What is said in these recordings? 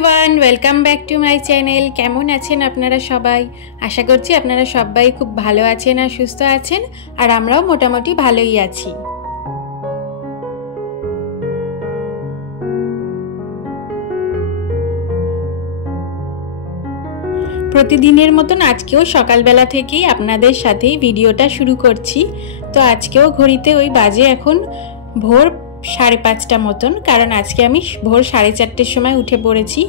Everyone welcome back to my channel. केमन आছেন আপনারা সবাই? আশা করছি আপনারা সবাই খুব ভালো আছেন আর সুস্থ আছেন, আর আমরাও মোটামুটি ভালোই আছি। প্রতিদিনের মতন আজকেও সকালবেলা থেকেই আপনাদের সাথেই ভিডিওটা শুরু করছি। তো আজকেও ঘড়িতে ওই বাজে এখন ভোর 5:30 মতন, কারণ আজকে আমি ভোর 4:30 সময় উঠে পড়েছি।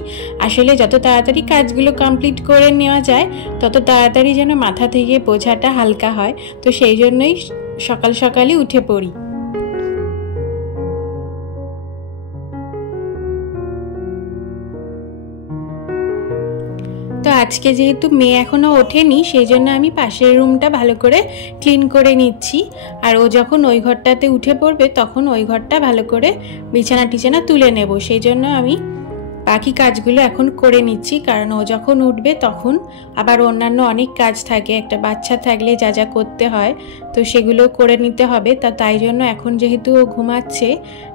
আসলে যত তাড়াতাড়ি কাজগুলো কমপ্লিট করে নেওয়া যায় তত তাড়াতাড়ি যেন মাথা থেকে বোঝাটা হালকা হয়, তো সেই জন্যই সকাল সকালই উঠে পড়ি। তো আজকে যেহেতু মেয়ে এখনো ওঠেনি, সেই জন্য আমি পাশের রুমটা ভালো করে ক্লিন করে নিচ্ছি। আর ও যখন ওই ঘরটাতে উঠে পড়বে তখন ওই ঘরটা ভালো করে বিছানা টিছানা তুলে নেব, সেই জন্য আমি বাকি কাজগুলো এখন করে নিচ্ছি। কারণ ও যখন উঠবে তখন আবার অন্যান্য অনেক কাজ থাকে, একটা বাচ্চা থাকলে যা যা করতে হয় তো সেগুলো করে নিতে হবে। তাই জন্য এখন যেহেতু ও ঘুমাচ্ছে,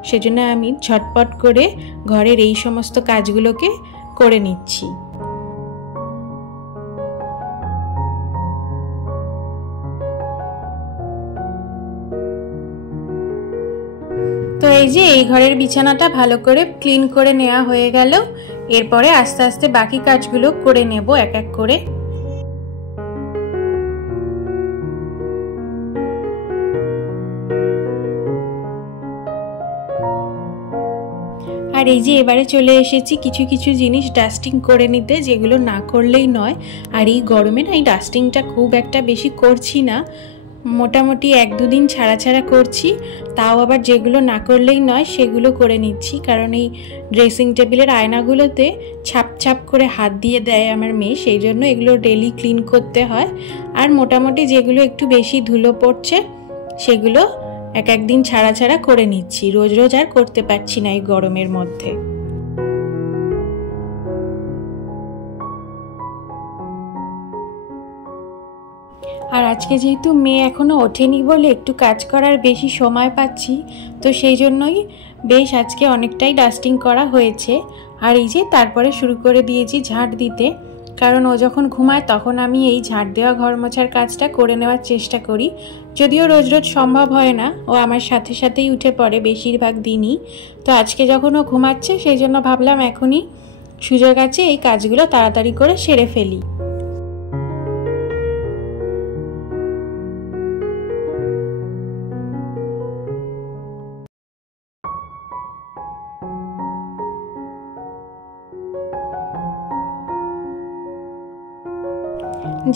সেজন্য আমি ঝটপট করে ঘরের এই সমস্ত কাজগুলোকে করে নিচ্ছি। তো এই যে এই ঘরের বিছানাটা ভালো করে ক্লিন করে নেওয়া হয়ে গেল। এরপরে আস্তে আস্তে বাকি কাজগুলো করে নেব এক এক করে। আর এই যে এবারে চলে এসেছি কিছু কিছু জিনিস ডাস্টিং করে নিতে, যেগুলো না করলেই নয়। আর এই গরমে না এই ডাস্টিংটা খুব একটা বেশি করছি না, মোটামুটি 1-2 দিন ছাড়া ছাড়া করছি। তাও আবার যেগুলো না করলেই নয় সেগুলো করে নিচ্ছি, কারণ এই ড্রেসিং টেবিলের আয়নাগুলোতে ছাপ ছাপ করে হাত দিয়ে দেয় আমার মেয়ে, সেই জন্য এগুলো ডেলি ক্লিন করতে হয়। আর মোটামুটি যেগুলো একটু বেশি ধুলো পড়ছে সেগুলো এক একদিন ছাড়া ছাড়া করে নিচ্ছি, রোজ রোজ আর করতে পারছি না এই গরমের মধ্যে। আর আজকে যেহেতু মেয়ে এখনো ওঠেনি বলে একটু কাজ করার বেশি সময় পাচ্ছি, তো সেই জন্যই বেশ আজকে অনেকটাই ডাস্টিং করা হয়েছে। আর এই যে তারপরে শুরু করে দিয়েছি ঝাঁট দিতে, কারণ ও যখন ঘুমায় তখন আমি এই ঝাঁট দেওয়া ঘর মোছার কাজটা করে নেওয়ার চেষ্টা করি। যদিও রোজ রোজ সম্ভব হয় না, ও আমার সাথে সাথেই উঠে পড়ে বেশিরভাগ দিনই। তো আজকে যখন ও ঘুমাচ্ছে সেই জন্য ভাবলাম এখনই সুযোগ আছে এই কাজগুলো তাড়াতাড়ি করে সেরে ফেলি।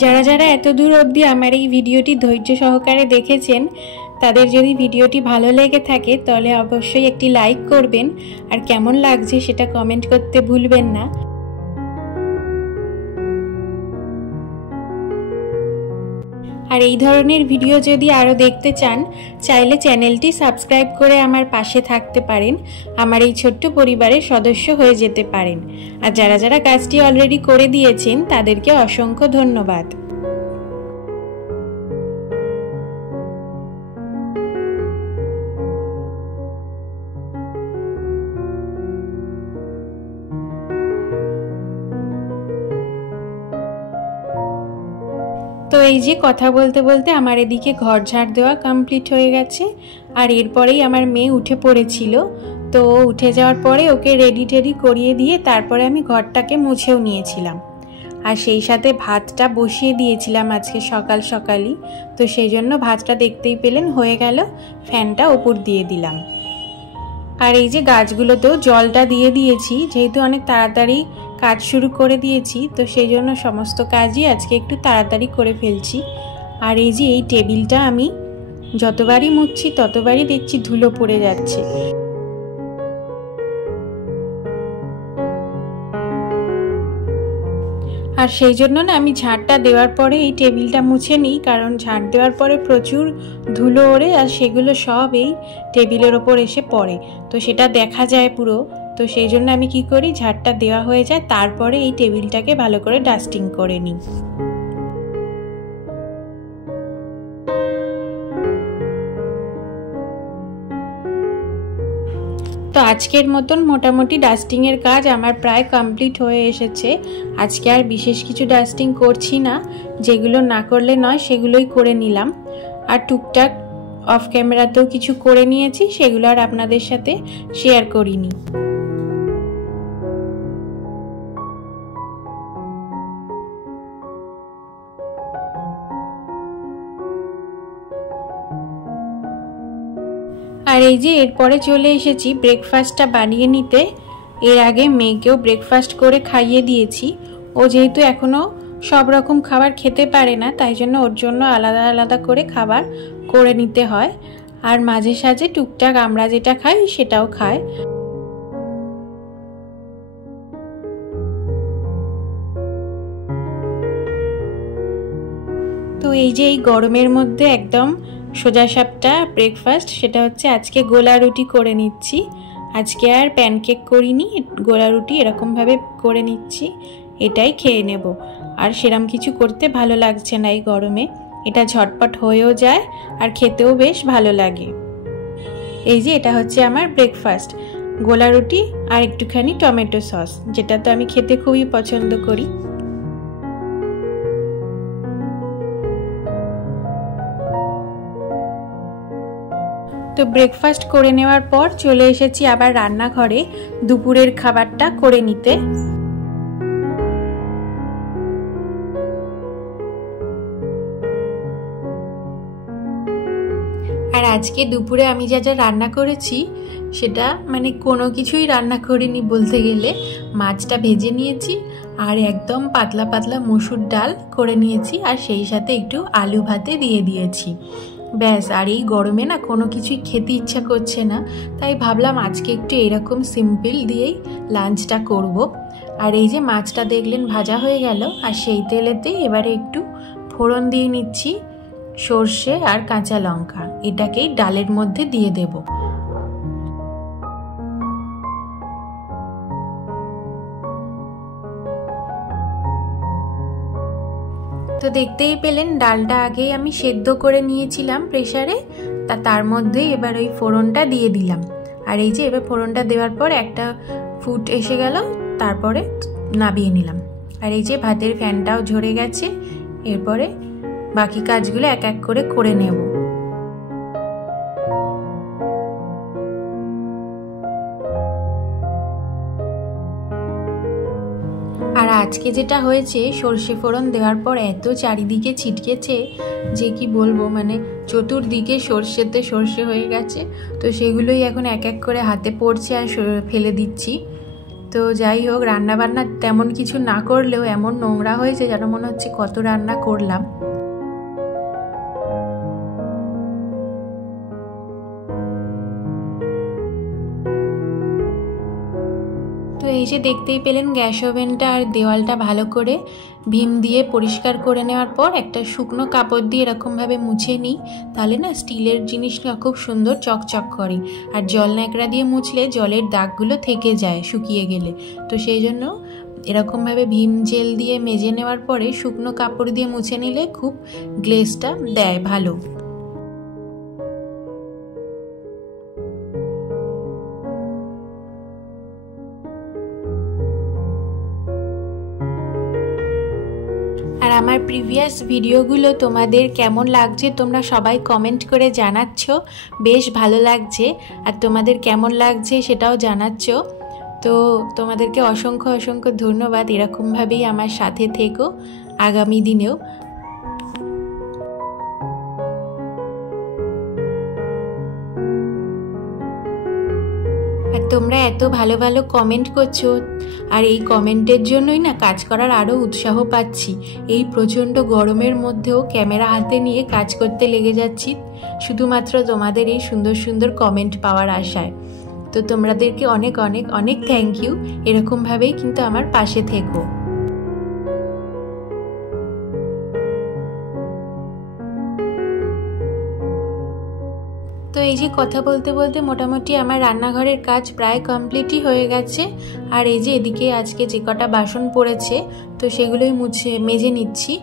যারা যারা এত দূর অবধি আমার এই ভিডিওটি ধৈর্য সহকারে দেখেছেন, তাদের যদি ভিডিওটি ভালো লেগে থাকে তাহলে অবশ্যই একটি লাইক করবেন, আর কেমন লাগছে সেটা কমেন্ট করতে ভুলবেন না। আর এই ধরনের ভিডিও যদি আরও দেখতে চান, চাইলে চ্যানেলটি সাবস্ক্রাইব করে আমার পাশে থাকতে পারেন, আমার এই ছোট্ট পরিবারের সদস্য হয়ে যেতে পারেন। আর যারা যারা কাজটি অলরেডি করে দিয়েছেন তাদেরকে অসংখ্য ধন্যবাদ। তো এই যে কথা বলতে বলতে আমার এদিকে ঘর ঝাড় দেওয়া কমপ্লিট হয়ে গেছে। আর এরপরেই আমার মেয়ে উঠে পড়েছিল, তো উঠে যাওয়ার পরে ওকে রেডি টেডি করিয়ে দিয়ে তারপরে আমি ঘরটাকে মুছেও নিয়েছিলাম। আর সেই সাথে ভাতটা বসিয়ে দিয়েছিলাম আজকে সকাল সকালই, তো সেই জন্য ভাতটা দেখতেই পেলেন হয়ে গেল, ফ্যানটা ওপর দিয়ে দিলাম। আর এই যে গাছগুলোতেও জলটা দিয়ে দিয়েছি, যেহেতু অনেক তাড়াতাড়ি কাজ শুরু করে দিয়েছি তো সেই জন্য সমস্ত কাজই আজকে একটু তাড়াতাড়ি করে ফেলছি। আর এই যে এই টেবিলটা আমি যতবারই মুছছি ততবারই দেখছি ধুলো পড়ে যাচ্ছে। আর সেই জন্য না আমি ঝাঁটটা দেওয়ার পরে এই টেবিলটা মুছে নিই, কারণ ঝাঁট দেওয়ার পরে প্রচুর ধুলো ওড়ে আর সেগুলো সব এই টেবিলের ওপর এসে পড়ে, তো সেটা দেখা যায় পুরো। তো সেই জন্য আমি কি করি, ঝাঁটটা দেওয়া হয়ে যায় তারপরে এই টেবিলটাকে ভালো করে ডাস্টিং করে নিই। তো আজকের মতন মোটামুটি ডাস্টিংয়ের কাজ আমার প্রায় কমপ্লিট হয়ে এসেছে। আজকে আর বিশেষ কিছু ডাস্টিং করছি না, যেগুলো না করলে নয় সেগুলোই করে নিলাম। আর টুকটাক অফ ক্যামেরাতেও কিছু করে নিয়েছি, সেগুলো আর আপনাদের সাথে শেয়ার করিনি। আর এই যে এরপরে চলে এসেছি ব্রেকফাস্টটা বানিয়ে নিতে। এর আগে মেয়েকেও ব্রেকফাস্ট করে খাইয়ে দিয়েছি। ও যেহেতু এখনও সব রকম খাবার খেতে পারে না, তাই জন্য ওর জন্য আলাদা আলাদা করে খাবার করে নিতে হয়। আর মাঝে সাঝে টুকটাক আমরা যেটা খাই সেটাও খায়। তো এই যে এই গরমের মধ্যে একদম সোজাসাপটা ব্রেকফাস্ট, সেটা হচ্ছে আজকে গোলা রুটি করে নিচ্ছি। আজকে আর প্যানকেক করিনি, গোলা রুটি এরকমভাবে করে নিচ্ছি, এটাই খেয়ে নেব। আর সেরম কিছু করতে ভালো লাগছে না এই গরমে, এটা ঝটপট হয়েও যায় আর খেতেও বেশ ভালো লাগে। এই যে এটা হচ্ছে আমার ব্রেকফাস্ট, গোলা রুটি আর একটুখানি টমেটো সস, যেটা তো আমি খেতে খুবই পছন্দ করি। তো ব্রেকফাস্ট করে নেওয়ার পর চলে এসেছি আবার রান্নাঘরে দুপুরের খাবারটা করে নিতে। আর আজকে দুপুরে আমি যা যা রান্না করেছি সেটা মানে কোনো কিছুই রান্না করিনি বলতে গেলে। মাছটা ভেজে নিয়েছি আর একদম পাতলা পাতলা মসুর ডাল করে নিয়েছি, আর সেই সাথে একটু আলু ভাতে দিয়ে দিয়েছি, ব্যাস। আর এই গরমে না কোনো কিছুই খেতে ইচ্ছা করছে না, তাই ভাবলাম আজকে একটু এরকম সিম্পল দিয়েই লাঞ্চটা করব। আর এই যে মাছটা দেখলেন ভাজা হয়ে গেল, আর সেই তেলেতে এবারে একটু ফোড়ন দিয়ে নিচ্ছি সর্ষে আর কাঁচা লঙ্কা, এটাকেই ডালের মধ্যে দিয়ে দেব। তো দেখতেই পেলেন ডালটা আগেই আমি সেদ্ধ করে নিয়েছিলাম প্রেসারে, তার মধ্যেই এবার ওই ফোড়নটা দিয়ে দিলাম। আর এই যে এবার ফোড়নটা দেওয়ার পর একটা ফুট এসে গেল, তারপরে নামিয়ে নিলাম। আর এই যে ভাতের ফ্যানটাও ঝরে গেছে, এরপরে বাকি কাজগুলো এক এক করে করে নেব। আর আজকে যেটা হয়েছে, সর্ষে ফোড়ন দেওয়ার পর এত চারিদিকে ছিটকেছে যে কি বলবো, মানে চতুর্দিকে সর্ষেতে সর্ষে হয়ে গেছে। তো সেগুলোই এখন এক এক করে হাতে পড়ছে আর ফেলে দিচ্ছি। তো যাই হোক, রান্নাবান্না তেমন কিছু না করলেও এমন নোংরা হয়েছে যেন মনে হচ্ছে কত রান্না করলাম। তো এই যে দেখতেই পেলেন গ্যাস ওভেনটা আর দেওয়ালটা ভালো করে ভীম দিয়ে পরিষ্কার করে নেওয়ার পর একটা শুকনো কাপড় দিয়ে এরকমভাবে মুছে নিই, তাহলে না স্টিলের জিনিসটা খুব সুন্দর চকচক করে। আর জল ন্যাকড়া দিয়ে মুছলে জলের দাগগুলো থেকে যায় শুকিয়ে গেলে, তো সেই জন্য এরকমভাবে ভীম জেল দিয়ে মেজে নেওয়ার পরে শুকনো কাপড় দিয়ে মুছে নিলে খুব গ্লেজটা দেয় ভালো। আর আমার প্রিভিয়াস ভিডিওগুলো তোমাদের কেমন লাগছে তোমরা সবাই কমেন্ট করে জানাচ্ছ, বেশ ভালো লাগছে। আর তোমাদের কেমন লাগছে সেটাও জানাচ্ছ। তো তোমাদেরকে অসংখ্য অসংখ্য ধন্যবাদ, এরকমভাবেই আমার সাথে থেকো আগামী দিনেও। আর তোমরা এত ভালো ভালো কমেন্ট করছো, আর এই কমেন্টের জন্যই না কাজ করার আরও উৎসাহ পাচ্ছি। এই প্রচণ্ড গরমের মধ্যেও ক্যামেরা হাতে নিয়ে কাজ করতে লেগে যাচ্ছি শুধুমাত্র তোমাদের এই সুন্দর সুন্দর কমেন্ট পাওয়ার আশায়। তো তোমাদেরকে অনেক অনেক অনেক থ্যাংক ইউ, এরকমভাবেই কিন্তু আমার পাশে থেকো। তো এই যে কথা বলতে বলতে মোটামুটি আমার রান্নাঘরের কাজ প্রায় কমপ্লিটই হয়ে গেছে। আর এই যে এদিকে আজকে যে কটা বাসন পড়েছে তো সেগুলোই মেজে নিচ্ছি।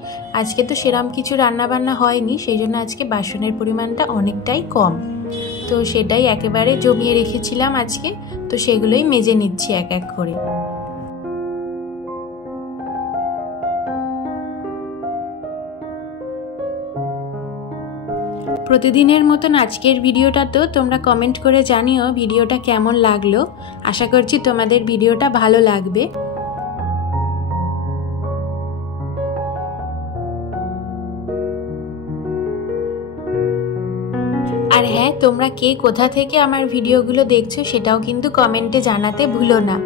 আজকে তো সেরম কিছু রান্নাবান্না হয়নি, সেই জন্য আজকে বাসনের পরিমাণটা অনেকটাই কম, তো সেটাই একেবারে জমিয়ে রেখেছিলাম আজকে। তো সেগুলোই মেজে নিচ্ছি এক এক করে। প্রতিদিনের মতন আজকের ভিডিওটা তো তোমরা কমেন্ট করে জানিও ভিডিওটা কেমন লাগলো। আশা করছি তোমাদের ভিডিওটা ভালো লাগবে। আর হ্যাঁ, তোমরা কে কোথা থেকে আমার ভিডিওগুলো দেখছো সেটাও কিন্তু কমেন্টে জানাতে ভুলো না।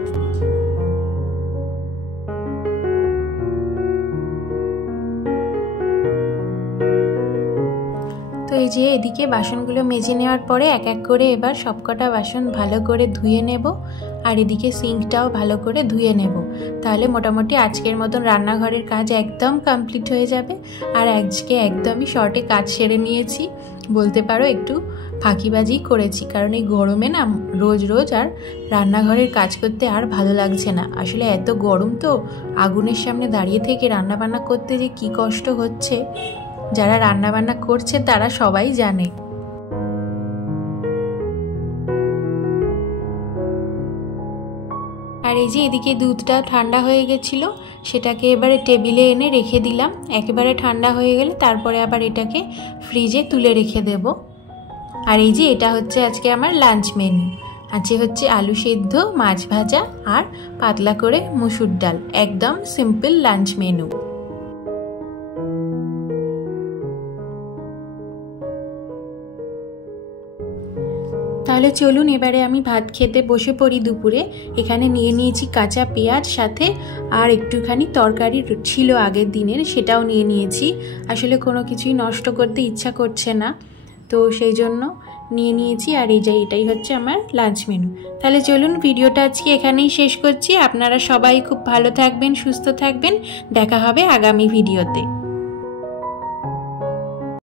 তো এই যে এদিকে বাসনগুলো মেজে নেওয়ার পরে এক এক করে এবার সবকটা বাসন ভালো করে ধুয়ে নেব, আর এদিকে সিঙ্কটাও ভালো করে ধুয়ে নেব। তাহলে মোটামুটি আজকের মতন রান্নাঘরের কাজ একদম কমপ্লিট হয়ে যাবে। আর আজকে একদমই শর্টে কাজ সেরে নিয়েছি, বলতে পারো একটু ফাঁকিবাজি করেছি, কারণ এই গরমে না রোজ রোজ আর রান্নাঘরের কাজ করতে আর ভালো লাগছে না। আসলে এত গরম তো আগুনের সামনে দাঁড়িয়ে থেকে রান্নাবান্না করতে যে কি কষ্ট হচ্ছে, যারা রান্নাবান্না করছে তারা সবাই জানে। আর এই যে এদিকে দুধটা ঠান্ডা হয়ে গেছিলো, সেটাকে এবারে টেবিলে এনে রেখে দিলাম। একেবারে ঠান্ডা হয়ে গেলে তারপরে আবার এটাকে ফ্রিজে তুলে রেখে দেব। আর এই যে এটা হচ্ছে আজকে আমার লাঞ্চ মেনু। আজকে হচ্ছে আলু সেদ্ধ, মাছ ভাজা আর পাতলা করে মুসুর ডাল, একদম সিম্পল লাঞ্চ মেনু। তাহলে চলুন এবারে আমি ভাত খেতে বসে পড়ি দুপুরে। এখানে নিয়ে নিয়েছি কাঁচা পেঁয়াজ, সাথে আর একটুখানি তরকারি ছিল আগের দিনের, সেটাও নিয়ে নিয়েছি। আসলে কোনো কিছুই নষ্ট করতে ইচ্ছা করছে না, তো সেই জন্য নিয়ে নিয়েছি। আর এটাই হচ্ছে আমার লাঞ্চ মেনু। তাহলে চলুন ভিডিওটা আজকে এখানেই শেষ করছি। আপনারা সবাই খুব ভালো থাকবেন, সুস্থ থাকবেন। দেখা হবে আগামী ভিডিওতে।